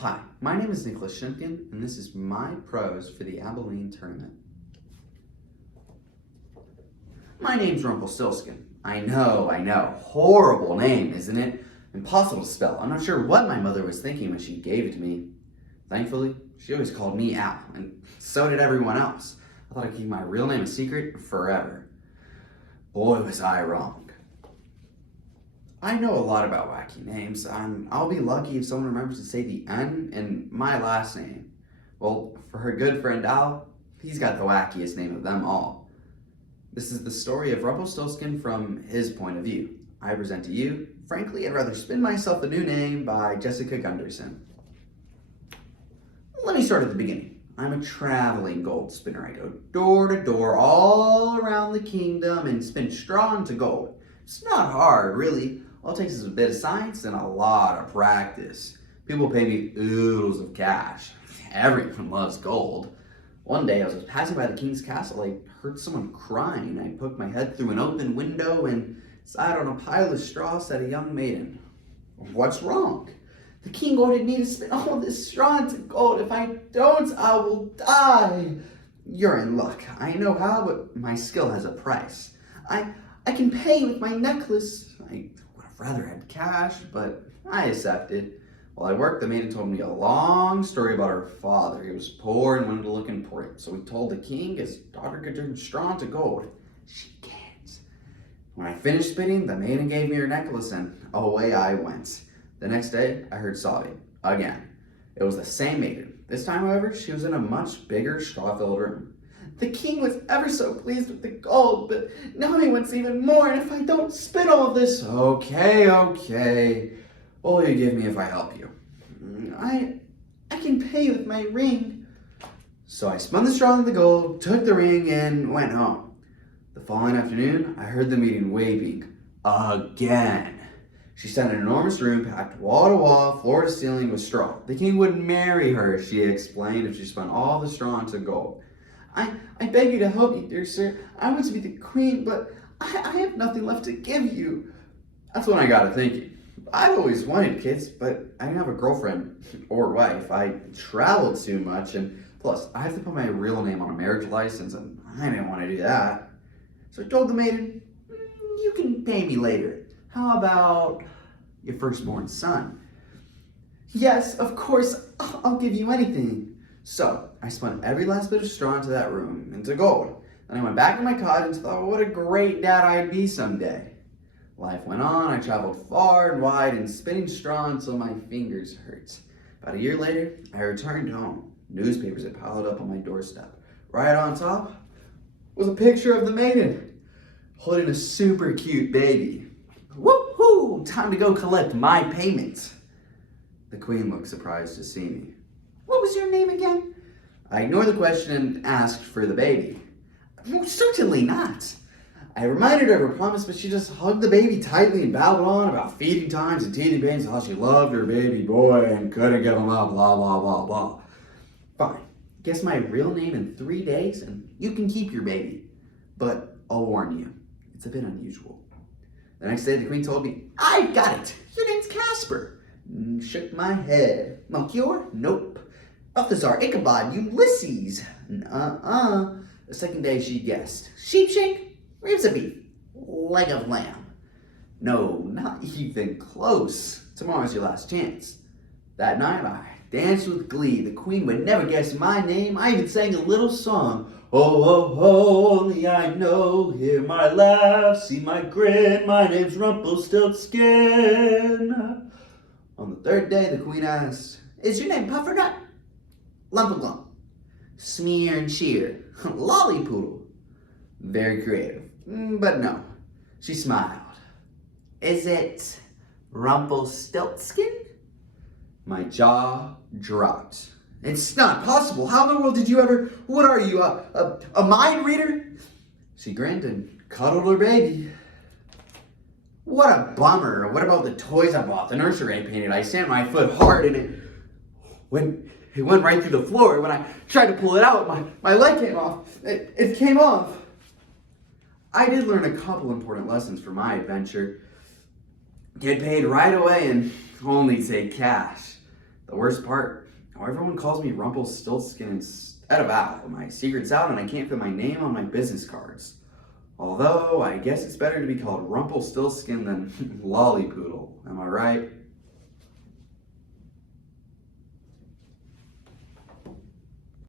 Hi, my name is Niklas Schintgen, and this is my prose for the Abilene tournament. My name's Rumpelstiltskin. I know. Horrible name, isn't it? Impossible to spell. I'm not sure what my mother was thinking when she gave it to me. Thankfully, she always called me Al, and so did everyone else. I thought I'd keep my real name a secret forever. Boy, was I wrong. I know a lot about wacky names, and I'll be lucky if someone remembers to say the N in my last name. Well, for her good friend Al, he's got the wackiest name of them all. This is the story of Rumpelstiltskin from his point of view. I present to you, frankly, I'd rather spin myself a new name by Jessica Gunderson. Let me start at the beginning. I'm a traveling gold spinner. I go door to door all around the kingdom and spin straw into gold. It's not hard, really. All it takes is a bit of science and a lot of practice. People pay me oodles of cash. Everyone loves gold. One day I was passing by the king's castle. I heard someone crying. I poked my head through an open window and sat on a pile of straw sat a young maiden. What's wrong? The king ordered me to spin all this straw into gold. If I don't, I will die. You're in luck. I know how, but my skill has a price. I can pay with my necklace. I would have rather had cash, but I accepted. While I worked, the maiden told me a long story about her father. He was poor and wanted to look important, so he told the king his daughter could turn straw into gold. She can't. When I finished spinning, the maiden gave me her necklace, and away I went. The next day, I heard sobbing again. It was the same maiden. This time, however, she was in a much bigger straw-filled room. The king was ever so pleased with the gold, but now he wants even more, and if I don't spin all of this... Okay. What will you give me if I help you? I can pay with my ring. So I spun the straw into the gold, took the ring, and went home. The following afternoon, I heard the maiden weeping again. She sat in an enormous room packed wall to wall, floor to ceiling with straw. The king would marry her, she explained, if she spun all the straw into gold. I beg you to help me, dear sir. I want to be the queen, but I have nothing left to give you. That's when I got to thinking. I've always wanted kids, but I didn't have a girlfriend or wife. I traveled too much, and plus, I have to put my real name on a marriage license, and I didn't want to do that. So I told the maiden, you can pay me later. How about your firstborn son? Yes, of course, I'll give you anything. So I spun every last bit of straw into that room, into gold. Then I went back to my cottage and thought, what a great dad I'd be someday. Life went on. I traveled far and wide and spinning straw until my fingers hurt. About a year later, I returned home. Newspapers had piled up on my doorstep. Right on top was a picture of the maiden holding a super cute baby. Woohoo! Time to go collect my payment. The queen looked surprised to see me. What was your name again? I ignored the question and asked for the baby. Well, certainly not. I reminded her of her promise, but she just hugged the baby tightly and babbled on about feeding times and teething pains, how she loved her baby boy and couldn't give him up, blah, blah, blah, blah. Fine. Guess my real name in 3 days and you can keep your baby. But I'll warn you, it's a bit unusual. The next day, the queen told me, I've got it. Your name's Casper. Shook my head. Melchior? Nope. Balthazar, Ichabod, Ulysses. The second day she guessed. Sheepshank, ribs of beef, leg of lamb. No, not even close. Tomorrow's your last chance. That night I danced with glee. The queen would never guess my name. I even sang a little song. Oh, oh, oh, only I know. Hear my laugh, see my grin. My name's Rumpelstiltskin. On the third day, the queen asked, is your name Puffernut? Lump-a-glump, smear and cheer, lollypoodle. Very creative, but no. She smiled. Is it Rumpelstiltskin? My jaw dropped. It's not possible. How in the world did you ever, what are you, a mind reader? She grinned and cuddled her baby. What a bummer. What about the toys I bought, the nursery I painted? I stamped my foot hard and it went right through the floor. When I tried to pull it out, my leg came off. It came off. I did learn a couple important lessons from my adventure. Get paid right away and only take cash. The worst part, how everyone calls me Rumpelstiltskin instead of Al. My secret's out and I can't fit my name on my business cards. Although, I guess it's better to be called Rumpelstiltskin than Lollypoodle. Am I right?